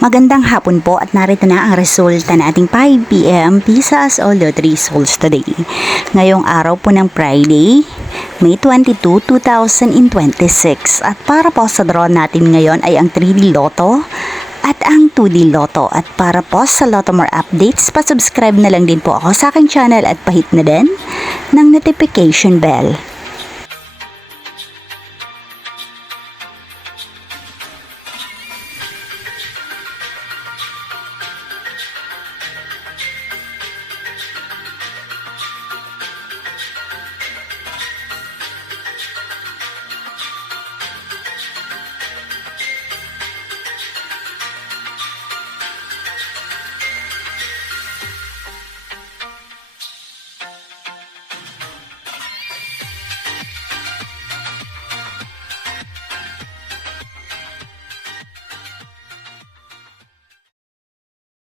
Magandang hapon po at narito na ang resulta ng ating 5 p.m. Pisas o Lottery Souls today. Ngayong araw po ng Friday, May 22, 2026. At para po sa draw natin ngayon ay ang 3D Lotto at ang 2D Lotto. At para po sa Lotto More updates, pa-subscribe na lang din po ako sa aking channel at pahit na din ng notification bell